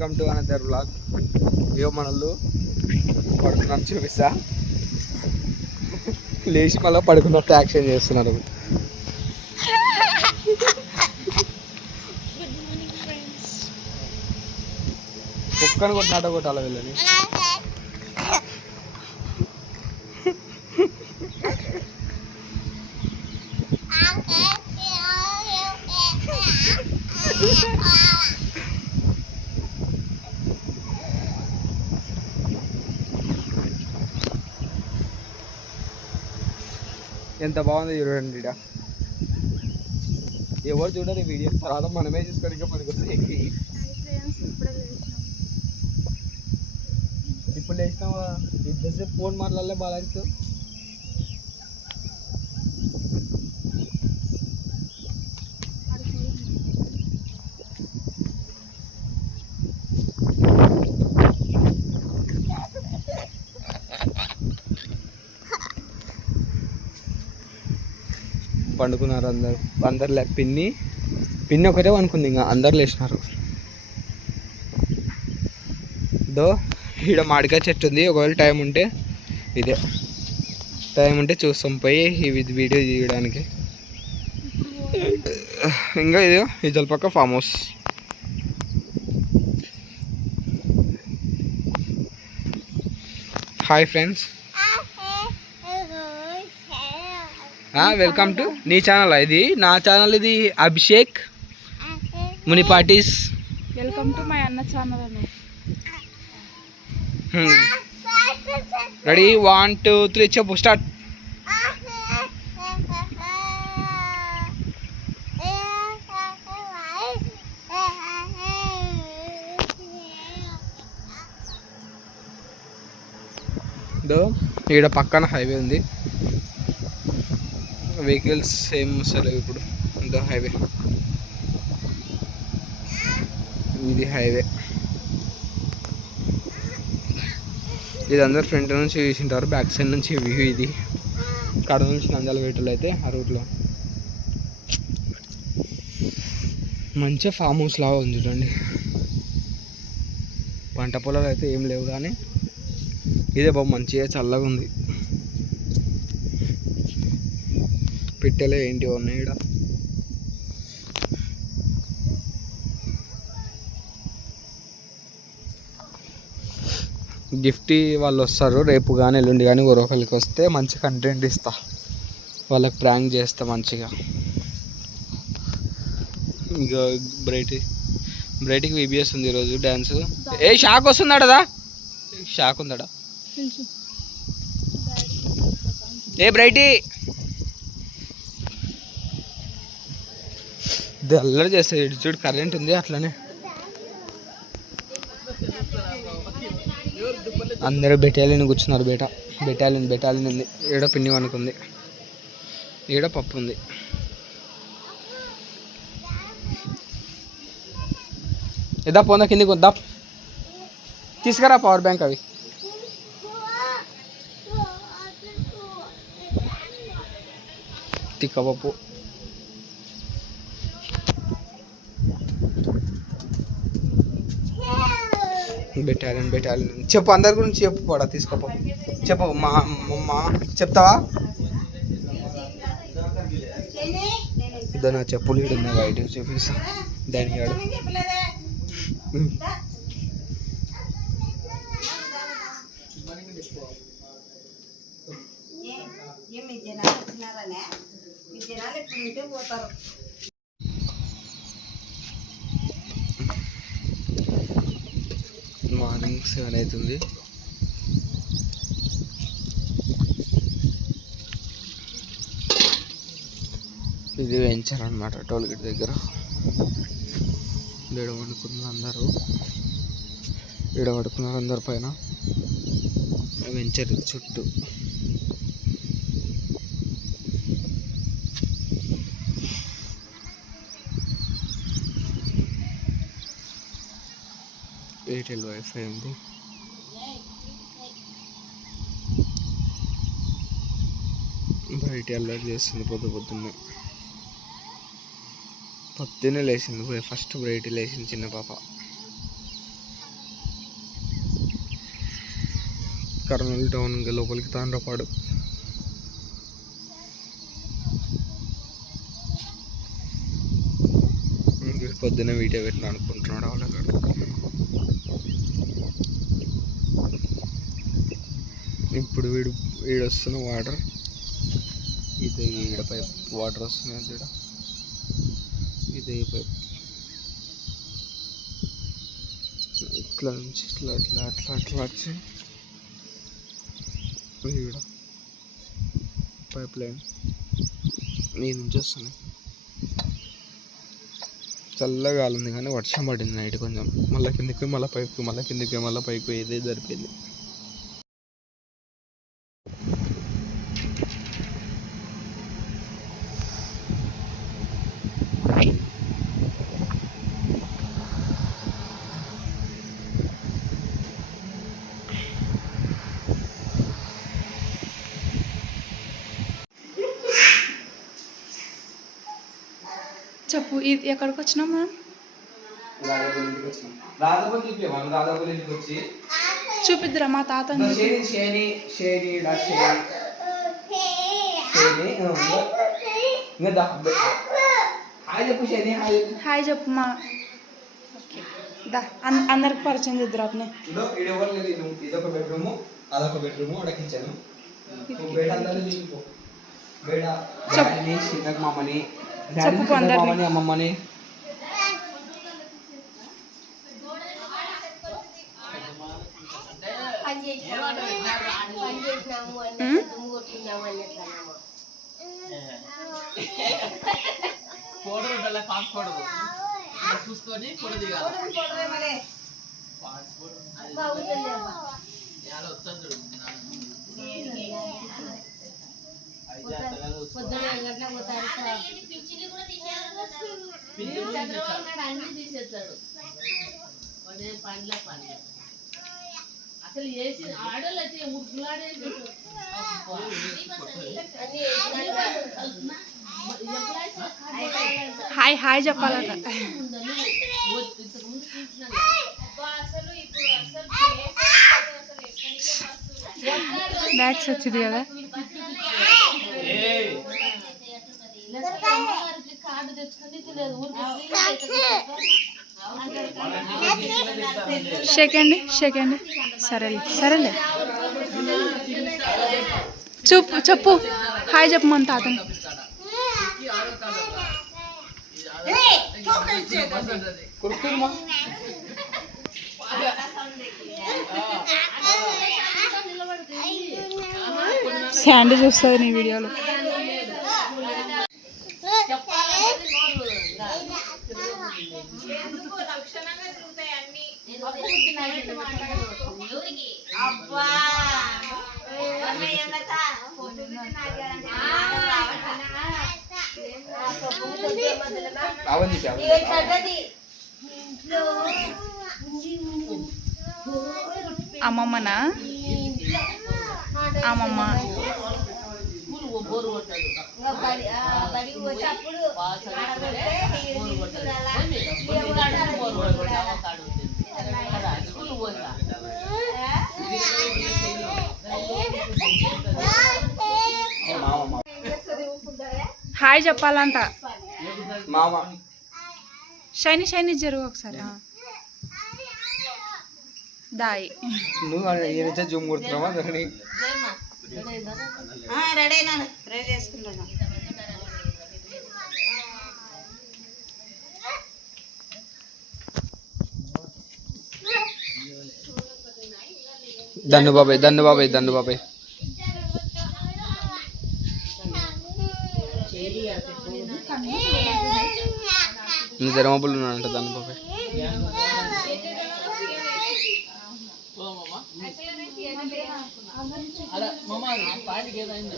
Welcome to another vlog. ఇవో మనల్ని పడుకున్నట్టు చూపిస్తా. లేచి మళ్ళీ పడుకున్నట్టు యాక్షన్ చేస్తున్నారు. కుక్కని కొట్టినట్టు కొట్టాలి వీళ్ళని. ఎంత బాగుంది చూడండి. ఇడ ఎవరు చూడరు ఈ వీడియో, తర్వాత మనమే చూసుకొని ఇంకా పనికొస్తాయి. ఇప్పుడు లేచినావా? ఇంతసేపు ఫోన్ మాట్లాడలే బాలాజీతో. పండుకున్నారు అందరు పిన్ని ఒకటే అనుకుంది, ఇంకా అందరు లేచినారు. ఈడ మామిడికాయ చెట్టు ఉంది. ఒకవేళ టైం ఉంటే చూస్తాం పోయి ఇది వీడియో తీయడానికి. ఇంకా ఇది ఇజల్పక్క farm house. Hi friends, welcome to నీ ఛానల్. ఇది నా ఛానల్, ఇది అభిషేక్ మునిపాటిస్. వెల్కమ్ టు మై అన్న ఛానల్. రెడీ 1 2 3 చెప్పు, స్టార్ట్. ఈడ పక్కన హైవే ఉంది, వెహికల్స్ ఏం వస్తలేవు ఇప్పుడు. ఇంత హైవే, ఇది హైవే. ఇది అందరు ఫ్రంట్ నుంచి చూసింటారు, బ్యాక్ సైడ్ నుంచి వ్యూ ఇది. కడప నుంచి నంద్యాల వేటలు అయితే ఆ రూట్లో మంచిగా ఫామ్ హౌస్ లాగా ఉంది చూడండి. పంట పొలాలు అయితే ఏం లేవు, కానీ ఇదే బాబు మంచిగా చల్లగా ఉంది. పిట్టెలే ఏంటి ఉన్నాయి ఇక్కడ. గిఫ్ట్ వాళ్ళు వస్తారు రేపు కానీ ఎల్లుండి కానీ, ఒకరికి వస్తే మంచి కంటెంట్ ఇస్తా, వాళ్ళకి ప్రాంక్ చేస్తా మంచిగా. ఇంకా బ్రైట్కి విబిఎస్ ఉంది ఈరోజు డ్యాన్స్. షాక్ వస్తుందా? షాక్ ఉందా? బ్రైటీ ఇది అల్లరి చేస్తుంది. ఇటు చూడు, కరెంట్ ఉంది అట్లనే. అందరూ బెటాలియన్ కూర్చున్నారు. బెటాలియన్ ఉంది. ఈడ పిండి వండుకుంది, ఈడ పప్పు ఉంది. ఇదా పోందా కిందికి వద్దా, తీసుకురా పవర్ బ్యాంక్. అవి తిక్కపప్పు. బెటాలియన్ చెప్పు, అందరి గురించి చెప్పు. కూడా తీసుకోపో, చెప్పు. మా చెప్తావా? ఇదో నా చెప్పులు ఇడు ఉన్నాయి, బయట చూపిస్తా. దానికి ఆడు మార్నింగ్ 7 అవుతుంది. ఇది వెంచర్ అనమాట, టోల్గేట్ దగ్గర. ఈడ పడుకున్నారు అందరు పైన. వెంచర్ చుట్టూ ఎయిర్టెల్ వైఫై ఉంది. బయట అల్లరి చేస్తుంది పొద్దున్నే లేచింది. ఫస్ట్ బ్రైట్ లేచింది చిన్న పాప. కర్నూలు టౌన్ ఇంకా లోపలికి తాండ్రపాడు. పొద్దున్న వీడియో పెట్టిన అనుకుంటున్నాడు వాళ్ళ ఇప్పుడు వీడొస్తున్న వాటర్ ఇది ఈడ పైప్ వాటర్ వస్తున్నాయి ఈడ ఇదే పైప్ ఇట్లా నుంచి ఇట్లా అట్లా అట్లా అట్లా వచ్చి ఈడ పైప్ లైన్ నీ నుంచి వస్తున్నాయి. చల్లగా ఉంది కానీ వర్షం పడింది నైట్ కొంచెం. మళ్ళీ కిందికి మళ్ళీ పైకి, మళ్ళీ కిందికి మళ్ళీ పైకి ఇదే సరిపోయింది. చెప్పు ఇది ఎక్కడికి వచ్చినాం మనం? చూపిద్దురా మా తాతని. హాయ్ చెప్పు మా. దా అందరికి పరిచయం చేద్దురా అట్నే. ఇదొక బెడ్రూమ్, అదొక బెడ్రూమ్, అక్కడ కిచెన్. మామని చెప్పు అందరిని. అమ్మమ్మని చూసుకొని ఫోటో దిగాలి. తీసేస్తాడు పండ్ల పండ్ల అసలు వేసి ఆడోళ్ళు అయితే ముగ్గులాడే. హాయ్ హాయ్ చెప్పాలట. బ్యాగ్స్ వచ్చింది కదా. కార్డు తెచ్చుకుంటే షేకండి సరేలే సరేలే. చెప్పు హాయ్ చెప్పు మన తాతని. శాండీ చూస్తుంది నీ వీడియోలో. అమ్మమ్మనా? అమ్మమ్మ హాయ్ చెప్పాలంట. షైనీ జరుగు ఒకసారి. దాయి నువ్వు జూమ్ కొడుతున్నావా? రెడీ చేసుకుంటున్నా. దన్ను బాబాయ్ నీ ధర్మపులు ఉన్నాడంట దన్ను బాబాయ్. అలా మమ్మ పాటికి ఏదైంది